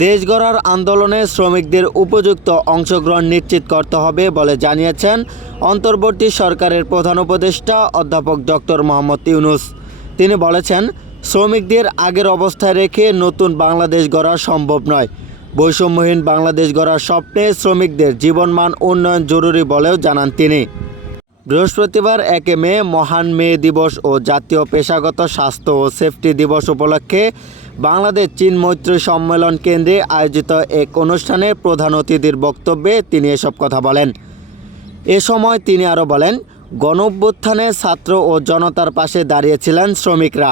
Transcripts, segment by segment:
দেশ গড়ার আন্দোলনে শ্রমিকদের উপযুক্ত অংশগ্রহণ নিশ্চিত করতে হবে বলে জানিয়েছেন অন্তর্বর্তী সরকারের প্রধান উপদেষ্টা অধ্যাপক ডক্টর মোহাম্মদ ইউনূস। তিনি বলেছেন, শ্রমিকদের আগের অবস্থায় রেখে নতুন বাংলাদেশ গড়া সম্ভব নয়। বৈষম্যহীন বাংলাদেশ গড়ার স্বপ্নে শ্রমিকদের জীবনমান উন্নয়ন জরুরি বলেও জানান তিনি। বৃহস্পতিবার ১ মে মহান মে দিবস ও জাতীয় পেশাগত স্বাস্থ্য ও সেফটি দিবস উপলক্ষে বাংলাদেশ চীন মৈত্রী সম্মেলন কেন্দ্রে আয়োজিত এক অনুষ্ঠানে প্রধান অতিথির বক্তব্যে তিনি এসব কথা বলেন। এ সময় তিনি আরও বলেন, গণঅভ্যুত্থানে ছাত্র ও জনতার পাশে দাঁড়িয়েছিলেন শ্রমিকরা।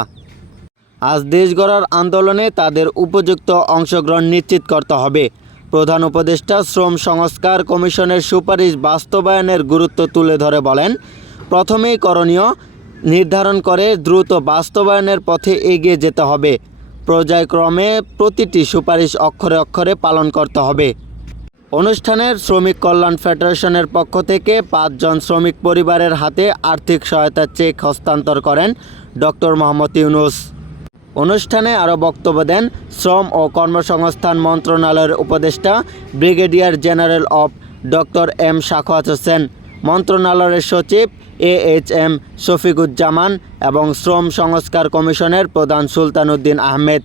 আজ দেশ গড়ার আন্দোলনে তাদের উপযুক্ত অংশগ্রহণ নিশ্চিত করতে হবে। প্রধান উপদেষ্টা শ্রম সংস্কার কমিশনের সুপারিশ বাস্তবায়নের গুরুত্ব তুলে ধরে বলেন, প্রথমেই করণীয় নির্ধারণ করে দ্রুত বাস্তবায়নের পথে এগিয়ে যেতে হবে। পর্যায়ক্রমে প্রতিটি সুপারিশ অক্ষরে অক্ষরে পালন করতে হবে। অনুষ্ঠানের শ্রমিক কল্যাণ ফেডারেশনের পক্ষ থেকে ৫ জন শ্রমিক পরিবারের হাতে আর্থিক সহায়তার চেক হস্তান্তর করেন ডক্টর মোহাম্মদ ইউনূস। অনুষ্ঠানে আরও বক্তব্য দেন শ্রম ও কর্মসংস্থান মন্ত্রণালয়ের উপদেষ্টা ব্রিগেডিয়ার জেনারেল অব ডক্টর এম সাখাওয়াত হোসেন, মন্ত্রণালয়ের সচিব AHM শফিকুজ্জামান এবং শ্রম সংস্কার কমিশনের প্রধান সুলতান উদ্দিন আহমেদ।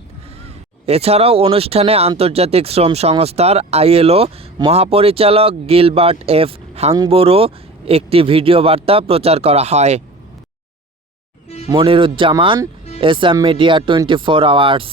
এছাড়াও অনুষ্ঠানে আন্তর্জাতিক শ্রম সংস্থার ILO মহাপরিচালক গিলবার্ট F. হাংবোরো একটি ভিডিও বার্তা প্রচার করা হয়। Moniruzzaman, SM media 24 hours.